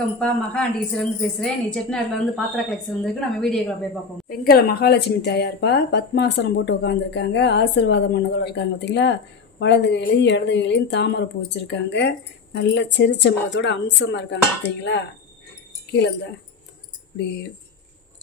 வணக்கம்ப்பா, மகா ஆண்டிகிச்சிலேருந்து பேசுகிறேன். நீ செட்டிநாட்டில் வந்து பாத்திரா கலெக்ஷன் வந்துருக்கு. நம்ம வீடியோக்களை போய் பார்ப்போம். பெண்களை மகாலட்சுமி தாயார்ப்பா பத்மாசனம் போட்டு உட்காந்துருக்காங்க. ஆசீர்வாதம் பண்ணதோடு இருக்காங்க. பார்த்தீங்களா, வலது கையிலையும் இடது கையிலையும் தாமரை பூ வச்சுருக்காங்க. நல்ல செரிச்ச முகத்தோட அம்சமாக இருக்காங்க. பார்த்தீங்களா, கீழே இந்த இப்படி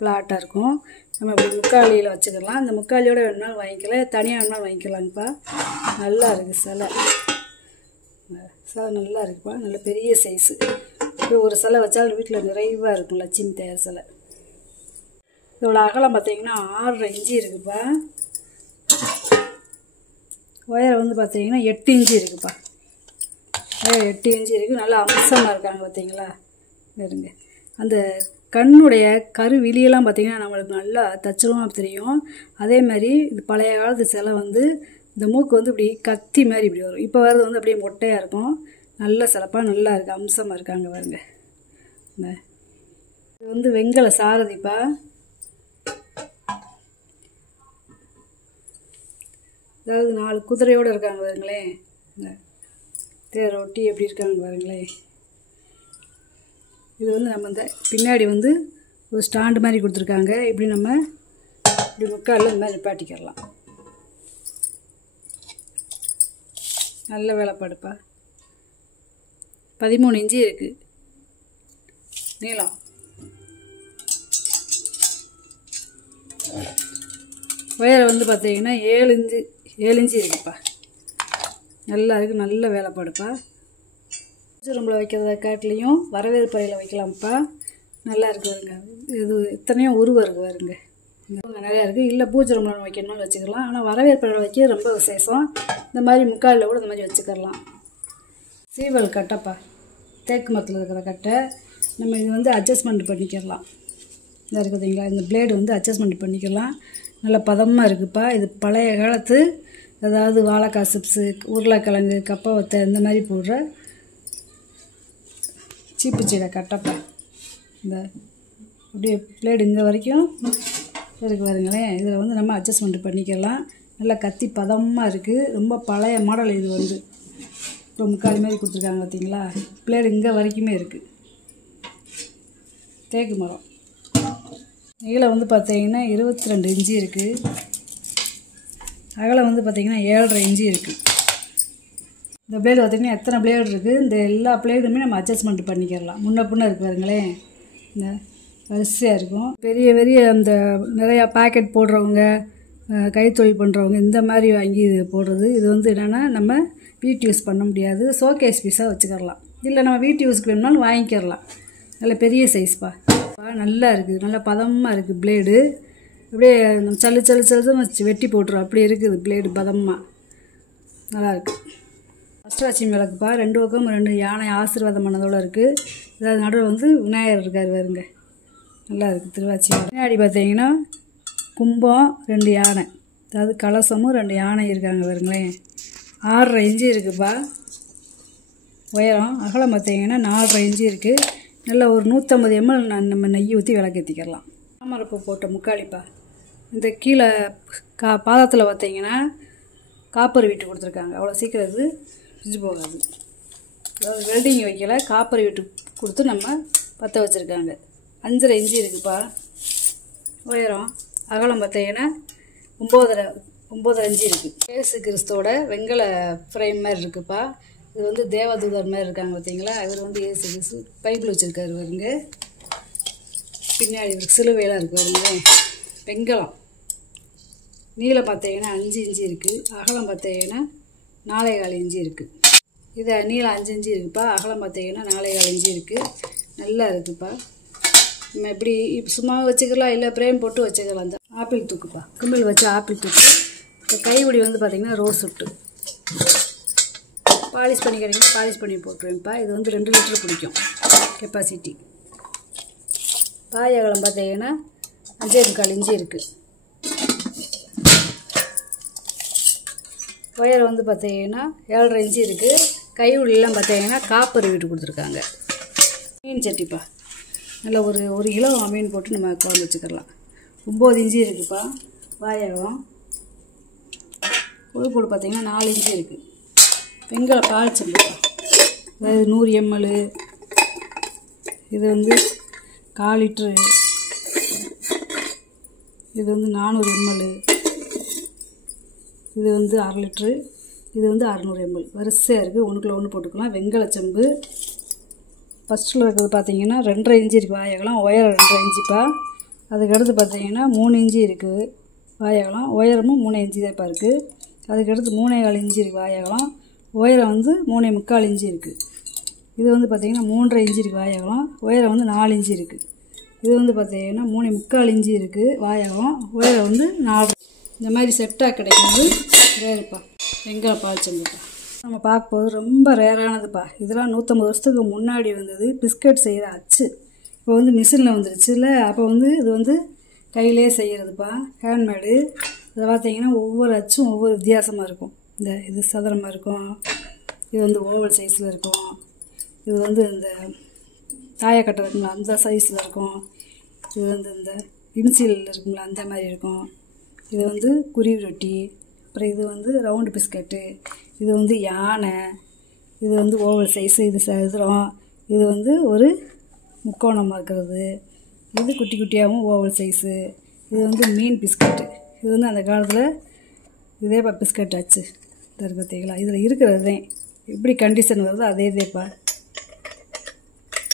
பிளாட்டாக இருக்கும். நம்ம இப்படி முக்காலியில் வச்சுக்கலாம். இந்த முக்காலியோட வேணுனாலும் வாங்கிக்கலாம், தனியாக வேணுனாலும் வாங்கிக்கலாங்கப்பா. நல்லா இருக்குது சிலை. சிலை நல்லா இருக்குப்பா, நல்ல பெரிய சைஸு. ஒரு சிலை வச்சாலும் வீட்டில் நிறைவாக இருக்கும். லட்சுமி தாயார் சிலை. இதோட அகலம் பார்த்தீங்கன்னா 6.5 இன்ச்சு இருக்குப்பா. உயரம் வந்து பார்த்தீங்கன்னா 8 இன்ச்சு இருக்குப்பா. உயரம் 8 இன்ச்சு இருக்குது. நல்லா அம்சமாக இருக்காங்க. பார்த்தீங்களா, இருங்க. அந்த கண்ணுடைய கருவிழியெல்லாம் பார்த்தீங்கன்னா நம்மளுக்கு நல்லா தச்சுருவாக தெரியும். அதே மாதிரி இது பழைய காலத்து சிலை வந்து இந்த மூக்கு வந்து இப்படி கத்தி மாதிரி இப்படி வரும். இப்போ வர்றது வந்து அப்படியே மொட்டையாக இருக்கும். நல்ல சிலப்பாக நல்லா இருக்குது, அம்சமாக இருக்காங்க. பாருங்க, இது வந்து வெங்கல சாரதிப்பா. அதாவது 4 குதிரையோடு இருக்காங்க. பாருங்களேன், தேர் ஒட்டி எப்படி இருக்காங்க பாருங்களேன். இது வந்து நம்ம இந்த பின்னாடி வந்து ஒரு ஸ்டாண்டு மாதிரி கொடுத்துருக்காங்க. இப்படி நம்ம இப்படி முக்காலில் இந்த மாதிரி நிப்பாட்டிக்கிறலாம். நல்ல வேலைப்பாடுப்பா. 13 இன்ச்சு இருக்குது நீளம். உயரம் வந்து பார்த்தீங்கன்னா 7 இன்ச்சு இருக்குப்பா. நல்லா இருக்குது, நல்ல வேலைப்பாடுப்பா. பூஜை ரூமில் வைக்கிறத காட்டிலையும் வரவேற்பறையில் வைக்கலாம்ப்பா. நல்லா இருக்குது பாருங்க. இது எத்தனையோ உருவம் இருக்குது பாருங்க. நிறையா இருக்குது. இல்லை பூஜை ரூமில் வைக்கணும்னு வச்சுக்கலாம். ஆனால் வரவேற்பறையில் வைக்க ரொம்ப விசேஷம். இந்த மாதிரி முக்காலில் கூட இந்த மாதிரி வச்சுக்கலாம். சீவல் கட்டைப்பா, தேக்கு மரத்தில் இருக்கிற கட்டை. நம்ம இது வந்து அட்ஜஸ்ட்மெண்ட் பண்ணிக்கலாம். இதாக இருக்குதுங்களா, இந்த பிளேடு வந்து அட்ஜஸ்ட்மெண்ட் பண்ணிக்கலாம். நல்ல பதமாக இருக்குதுப்பா. இது பழைய காலத்து, அதாவது வாழைக்காய் சிப்ஸு, உருளைக்கிழங்கு, கப்பை வத்தை இந்த மாதிரி போடுற சீப்பு சீடை கட்டைப்பா. இந்த அப்படியே பிளேடு இங்கே வரைக்கும் இருக்கு பாருங்களேன். இதில் வந்து நம்ம அட்ஜஸ்ட்மெண்ட் பண்ணிக்கலாம். நல்லா கத்தி பதமாக இருக்குது. ரொம்ப பழைய மாடல். இது வந்து இப்போ முக்காலி மாதிரி கொடுத்துருக்காங்க. பார்த்தீங்களா, பிளேடு இங்கே வரைக்குமே இருக்குது. தேக்கு மரம். நீளம் வந்து பார்த்தீங்கன்னா 22 இன்ச்சு இருக்குது. அகலம் வந்து பார்த்தீங்கன்னா 7.5 இன்ச்சு இருக்குது. இந்த பிளேடு பார்த்திங்கன்னா எத்தனை பிளேடு இருக்குது. இந்த எல்லா பிளேடுமே நம்ம அட்ஜஸ்ட்மெண்ட் பண்ணிக்கலாம். முன்ன பின்ன இருக்குது பாருங்களேன். இந்த வரிசையாக இருக்கும். பெரிய பெரிய அந்த நிறையா பாக்கெட் போடுறவங்க, கைத்தொழில் பண்ணுறவங்க இந்த மாதிரி வாங்கி இது போடுறது. இது வந்து என்னென்னா நம்ம வீட்டு யூஸ் பண்ண முடியாது, ஷோகேஸ் பீஸாக வச்சுக்கலாம். இல்லை நம்ம வீட்டு யூஸ்க்கு வேணும்னாலும் வாங்கிக்கிறலாம். நல்ல பெரிய சைஸ்ப்பா. நல்லா இருக்குது, நல்லா பதமாக இருக்குது பிளேடு. அப்படியே நம்ம சல்லு சல்லு சல்லுன்னு வச்சு வெட்டி போட்டுரும். அப்படி இருக்குது பிளேடு பதமாக. நல்லாயிருக்கு. அஷ்டலட்சுமி விளக்குப்பா. 2 பக்கம் 2 யானை ஆசீர்வாதம் பண்ணதோடு இருக்குது. அதாவது நடுவில் வந்து விநாயகர் இருக்கார் வருங்க. நல்லா இருக்குது திருவாச்சி. பின்னாடி பார்த்தீங்கன்னா கும்பம், 2 யானை, அதாவது கலசமும் 2 யானை இருக்காங்க பாருங்களேன். 6.5 இன்ச்சு இருக்குதுப்பா உயரம். அகலம் பார்த்தீங்கன்னா 4.5 இன்ச்சு இருக்குது. நல்லா ஒரு 150 ml நம்ம நெய் ஊற்றி விளக்கேற்றிக்கலாம். தாமரைப்பூ போட்ட முக்காலிப்பா. இந்த கீழே பாதத்தில் பார்த்தீங்கன்னா காப்பர் வீட்டு கொடுத்துருக்காங்க. அவ்வளோ சீக்கிரம் இது பிரிஞ்சு போகாது. அதாவது வெல்டிங் வைக்கல, காப்பர் வீட்டு கொடுத்து நம்ம பற்ற வச்சுருக்காங்க. 5.5 இன்ச்சு இருக்குதுப்பா உயரம். அகலம் பார்த்தீங்கன்னா 9.5 இன்ச்சு இருக்குது. ஏசு கிறிஸ்தோட வெங்கல ஃப்ரேம் மாதிரி இருக்குதுப்பா. இது வந்து தேவதூதர் மாதிரி இருக்காங்க. பார்த்தீங்களா, இவர் வந்து ஏசு கிறிஸ்து பைபிள் வச்சுருக்காரு வருங்க. பின்னாடி இவருக்கு சிலுவையெல்லாம் இருக்குது வருங்க. வெங்கலம். நீளம் பார்த்தீங்கன்னா 5 இன்ச்சு இருக்குது. அகலம் பார்த்தீங்கன்னா 4.25 இன்ச்சு இருக்குது. இதை நீளம் 5 இன்ச்சு இருக்குதுப்பா. அகலம் பார்த்தீங்கன்னா 4.25 இன்ச்சு இருக்குது. நல்லா இருக்குதுப்பா. நம்ம எப்படி சும்மா வச்சுக்கலாம், இல்லை ஃப்ரேம் போட்டு வச்சுக்கலாம். அந்த ஆப்பிள் தூக்குப்பா, கும்பிள் வச்சு ஆப்பிள் தூக்கு. இந்த கைப்பிடி வந்து பார்த்திங்கன்னா ரோஸ் விட்டு பாலிஷ் பண்ணிக்கிறீங்க, பாலிஷ் பண்ணி போட்டுருவேன்ப்பா. இது வந்து 2 லிட்டர் பிடிக்கும் கெப்பாசிட்டி. பாய் அகலம் பார்த்தீங்கன்னா 5.25 இன்ச்சு இருக்குது. ஒயர் வந்து பார்த்தீங்கன்னா 7.5 இன்ச்சு இருக்குது. கைவிடலாம் பார்த்தீங்கன்னா காப்பர் வீட்டு கொடுத்துருக்காங்க. மீன் சட்டிப்பா. நல்லா ஒரு கிலோ மீன் போட்டு நம்ம குழம்பு வச்சுக்கலாம். 9 இன்ச்சு இருக்குதுப்பா வாயகம். கொழுப்போடு பார்த்தீங்கன்னா 4 இன்ச்சு இருக்குது. வெங்கல பால் சம்பா, அதாவது 100 ml இது வந்து 1/4 லிட்ரு, இது வந்து 400 ml, இது வந்து 1/2 லிட்ரு, இது வந்து 600 ml. வரிசையாக இருக்குது, ஒன்றுக்குள்ள ஒன்று போட்டுக்கலாம். வெங்கல செம்பு ஃபஸ்ட்டில் இருக்கிறது பார்த்தீங்கன்னா 2.5 இன்ச்சு இருக்குது வாயகலம், உயரம் 2.5 இன்ச்சுப்பா. அதுக்கடுத்து பார்த்தீங்கன்னா 3 இன்ச்சு இருக்குது வாயகலம், உயரமும் 3 இன்ச்சு தான்ப்பா இருக்குது. அதுக்கடுத்து 3.25 இன்ச்சு இருக்குது வாயகலம், உயரம் வந்து 3.25 இன்ச்சு இருக்குது. இது வந்து பார்த்திங்கன்னா 3.5 இன்ச்சு இருக்குது வாயகலம், உயரம் வந்து 4 இன்ச்சு இருக்குது. இது வந்து பார்த்திங்கன்னா 3.25 இன்ச்சு இருக்குது வாயகம், உயரம் வந்து 4. இந்த மாதிரி செட்டாக கிடைக்கிறது ரேருப்பா, வெங்கல பால்ச்செம்புப்பா. நம்ம பார்க்க போது ரொம்ப ரேரானதுப்பா. இதெல்லாம் 150 வருஷத்துக்கு முன்னாடி வந்தது பிஸ்கட் செய்கிற அச்சு. இப்போ வந்து மிஷினில் வந்துருச்சு இல்லை, அப்போ வந்து இது வந்து கையிலே செய்கிறதுப்பா, ஹேண்ட்மேடு. இதை பார்த்தீங்கன்னா ஒவ்வொரு அச்சும் ஒவ்வொரு வித்தியாசமாக இருக்கும். இது சதுரமாக இருக்கும், இது வந்து ஓவல் சைஸில் இருக்கும், இது வந்து இந்த தாயக்கட்டை இருக்குங்களா அந்த சைஸில் இருக்கும், இது வந்து இந்த இன்சில் இருக்குங்களா அந்த மாதிரி இருக்கும், இது வந்து குருவி ரொட்டி, அப்புறம் இது வந்து ரவுண்டு பிஸ்கட்டு, இது வந்து யானை, இது வந்து ஓவல் சைஸு, இது சதுரம், இது வந்து ஒரு முக்கோணமாக இருக்கிறது, இது குட்டி குட்டியாகவும் ஓவல் சைஸு, இது வந்து மீன் பிஸ்கட்டு. இது வந்து அந்த காலத்தில் இதேப்பா பிஸ்கட் ஆச்சு தரு பார்த்தீங்களா. இதில் இருக்கிறது எப்படி கண்டிஷன் வருதோ அதே இதேப்பா.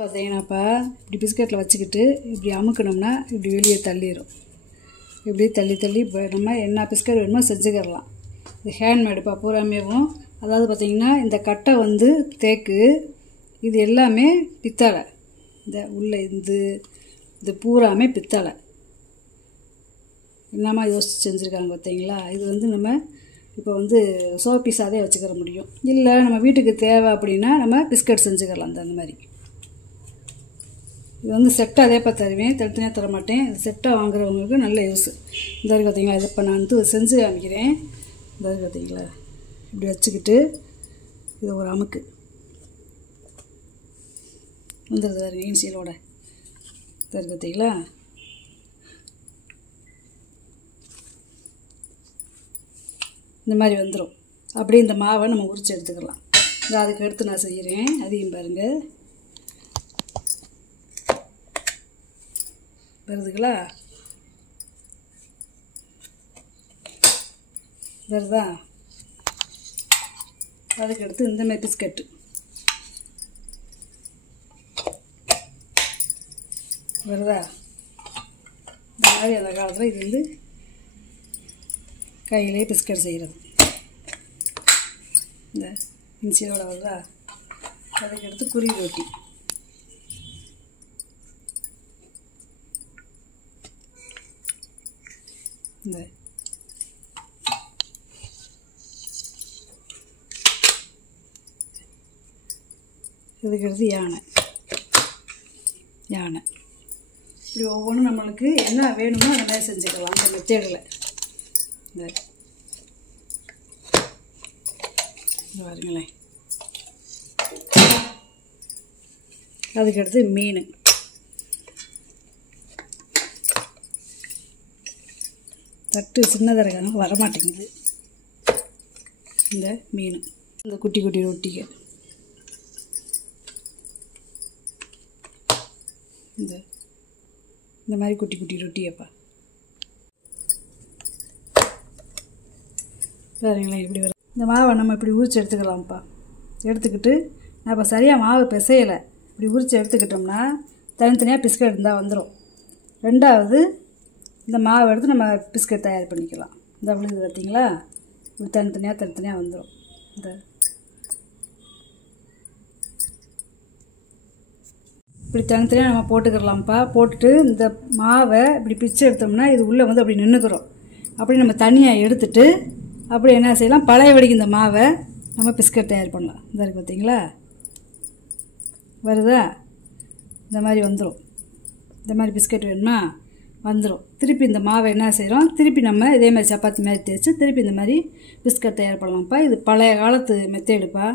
பார்த்தீங்கன்னாப்பா இப்படி பிஸ்கட்டில் வச்சுக்கிட்டு இப்படி அமுக்கணும்னா இப்படி வெளியே தள்ளிடும். இப்படி தள்ளி தள்ளி நம்ம என்ன பிஸ்கட் வேணுமோ செஞ்சுக்கிறலாம். இது ஹேண்ட்மேடுப்பா பூராமேவும். அதாவது பார்த்திங்கன்னா இந்த கட்டை வந்து தேக்கு, இது எல்லாமே பித்தளை. இந்த உள்ள இது பூராமே பித்தளை. என்னமா யோசிச்சு செஞ்சுருக்காங்க பார்த்தீங்களா. இது வந்து நம்ம இப்போ வந்து சோப்பீஸாதே வச்சுக்கிற முடியும், இல்லை நம்ம வீட்டுக்கு தேவை அப்படின்னா நம்ம பிஸ்கட் செஞ்சுக்கலாம். அந்த மாதிரி இது வந்து செட்டாக அதேப்பா தருவேன், தனித்தனியாக தர மாட்டேன். இது செட்டாக வாங்குறவங்களுக்கு நல்ல யூஸ். இந்த பார்த்தீங்களா, இதை இப்போ நான் வந்து செஞ்சு காமிக்கிறேன். இந்த பார்த்தீங்களா இப்படி வச்சுக்கிட்டு இது ஒரு அமுக்கு வந்துடுது வேறு இன்சியலோட. சரி பார்த்தீங்களா, இந்த மாதிரி வந்துடும். அப்படியே இந்த மாவை நம்ம உரித்து எடுத்துக்கலாம். அதுக்கு எடுத்து நான் செய்கிறேன், அதையும் பாருங்கள். வருதுங்களா, வருதா. அதுக்கு அடுத்து இந்த மாதிரி பிஸ்கட்டு வருதா. இந்த மாதிரி அந்த காலத்தில் இது வந்து கையிலே பிஸ்கட் செய்கிறது. இந்த இன்சியோட வருதா. அதுக்கு அடுத்து குருவி ரொட்டி. இந்த இதுக்கடுத்து யானை. இப்படி ஒவ்வொன்றும் நம்மளுக்கு என்ன வேணுமோ அந்த மாதிரி செஞ்சுக்கலாம் அந்த மெத்தேடில். இந்த பாருங்களேன். அதுக்கடுத்து மீன். தட்டு சின்னதாக இருக்காங்க, வரமாட்டேங்குது. இந்த மீன், இந்த குட்டி குட்டி ரொட்டிகள், இந்த மாதிரி குட்டி குட்டி ரொட்டியப்பா பாருங்களேன் இப்படி வரும். இந்த மாவை நம்ம இப்படி உரிச்சு எடுத்துக்கலாம்ப்பா. எடுத்துக்கிட்டு நான் இப்போ சரியாக மாவு பிசையலை, இப்படி உரிச்சு எடுத்துக்கிட்டோம்னா தனித்தனியாக பிஸ்கட் இருந்தால் வந்துடும். ரெண்டாவது இந்த மாவை எடுத்து நம்ம பிஸ்கட் தயார் பண்ணிக்கலாம். இந்த விழுது பார்த்தீங்களா, இப்படி தனித்தனியாக வந்துடும். இந்த இப்படி தனித்தனியாக நம்ம போட்டுக்கிறலாம்ப்பா. போட்டுட்டு இந்த மாவை இப்படி பிச்சு எடுத்தோம்னா இது உள்ளே வந்து அப்படி நின்றுக்கிறோம். அப்படி நம்ம தனியாக எடுத்துட்டு அப்படி என்ன செய்யலாம், பழைய வடிக்கு இந்த மாவை நம்ம பிஸ்கட் தயார் பண்ணலாம். இந்த இருக்குது பார்த்தீங்களா, வருதா. இந்த மாதிரி வந்துடும். இந்த மாதிரி பிஸ்கட் வேணுமா வந்துடும். திருப்பி இந்த மாவை என்ன செய்கிறோம், திருப்பி நம்ம இதே மாதிரி சப்பாத்தி மாதிரி தேய்ச்சி திருப்பி இந்த மாதிரி பிஸ்கட் தயார் பண்ணலாம்ப்பா. இது பழைய காலத்து மெத்தேடுப்பா.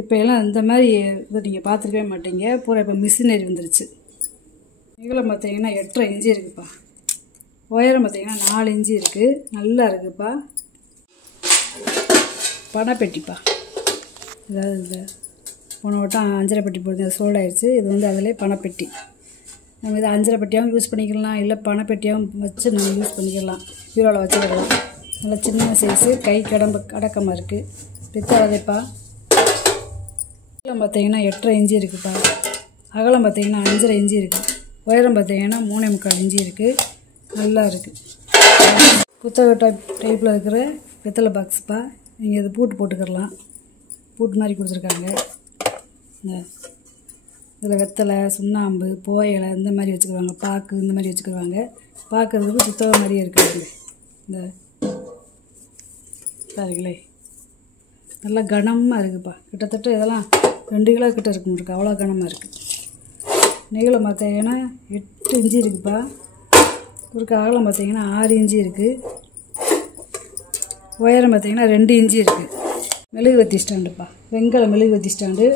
இப்போ எல்லாம் இந்த மாதிரி இதை நீங்கள் பார்த்துருக்கவே மாட்டீங்க, பூரா இப்போ மிஷினரி வந்துருச்சு. நீளம் பார்த்தீங்கன்னா 8.5 இன்ச்சு இருக்குதுப்பா. உயரம் பார்த்தீங்கன்னா 4 இன்ச்சு இருக்குது. நல்லா இருக்குதுப்பா. பணப்பெட்டிப்பா. அதாவது போன வட்டம் அஞ்சரை பெட்டி போடுறது அது சோல்ட் ஆயிடுச்சு. இது வந்து அதிலே பணப்பெட்டி. நம்ம இதை அஞ்சரை பெட்டியாகவும் யூஸ் பண்ணிக்கலாம், இல்லை பணப்பெட்டியாகவும் வச்சு நம்ம யூஸ் பண்ணிக்கலாம், பீரோவில் வச்சுக்கலாம். நல்லா சின்ன சைஸு, கை அடக்கமாக இருக்குது. பித்தளைப்பா. அகலம் பார்த்தீங்கன்னா 8.5 இன்ச்சு இருக்குப்பா. அகலம் பார்த்தீங்கன்னா 5.5 இன்ச்சு இருக்குது. உயரம் பார்த்தீங்கன்னா 3.25 இன்ச்சு இருக்குது. நல்லா இருக்குது. புத்தக டைப்பில் இருக்கிற பித்தளை பாக்ஸ்ப்பா. நீங்கள் இது பூட்டு போட்டுக்கிடலாம். பூட்டு மாதிரி கொடுத்துருக்காங்க. இந்த இதில் வெத்தலை, சுண்ணாம்பு, போயலை இந்த மாதிரி வச்சுக்குவாங்க. பாக்கு இந்த மாதிரி வச்சுக்குவாங்க. பார்க்குறதுக்கு புத்தகம் மாதிரியே இருக்குது. இந்த பாருங்களே, நல்லா கனமாக இருக்குதுப்பா. கிட்டத்தட்ட இதெல்லாம் 2 கிலோ கிட்ட இருக்குன்னு அவ்வளோ கனமாக இருக்குது. நீளம் பார்த்தீங்கன்னா 8 இன்ச்சு இருக்குதுப்பா. ஒரு அகலம் பார்த்தீங்கன்னா 6 இன்ச்சு இருக்குது. உயரம் பார்த்தீங்கன்னா 2 இன்ச்சு இருக்குது. மெழுகுவத்தி ஸ்டாண்டுப்பா. வெங்கல மெழுகுவத்தி ஸ்டாண்டு.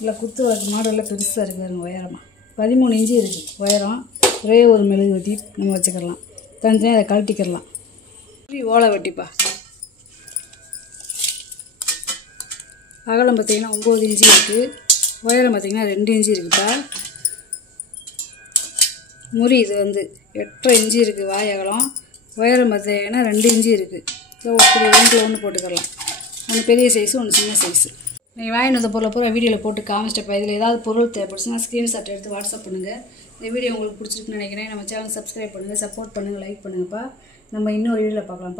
இல்லை குத்து வாக்கு மாடலில் பெருசாக இருக்குது. உயரமாக 13 இன்ச்சு இருக்குது உயரம். ஒரே ஒரு மெழுகுவத்தி நம்ம வச்சுக்கலாம். தனித்தனியாக அதை கழட்டிக்கிடலாம். ஓலை வெட்டிப்பா. அகலம் பார்த்தீங்கன்னா 9 இன்ச்சு இருக்குது. உயரம் பார்த்தீங்கன்னா 2 இன்ச்சு இருக்குப்பா. முறி இது வந்து 8.5 இன்ச்சு இருக்குது. வாய் அகலம். உயரம் பார்த்தீங்கன்னா 2 இன்ச்சு இருக்குது. ஸோ இப்படி ஒன்று போட்டுக்கலாம். ஒன்று பெரிய சைஸு, ஒன்று சின்ன சைஸு. நீங்கள் வாங்கிட்டு வந்த பொருளை பூரா வீடியோவில் போட்டு காமிச்சிட்டப்பா. இதில் ஏதாவது பொருள் தேவைப்படுச்சுன்னா ஸ்க்ரீன்ஷாட் எடுத்து வாட்ஸ்அப் பண்ணுங்கள். இந்த வீடியோ உங்களுக்கு பிடிச்சிருக்குன்னு நினைக்கிறேன். நம்ம சேனல் சப்ஸ்கிரைப் பண்ணுங்கள், சப்போர்ட் பண்ணுங்கள், லைக் பண்ணுங்கப்பா. நம்ம இன்னொரு வீடியோவில் பார்க்கலாம்ப்பா.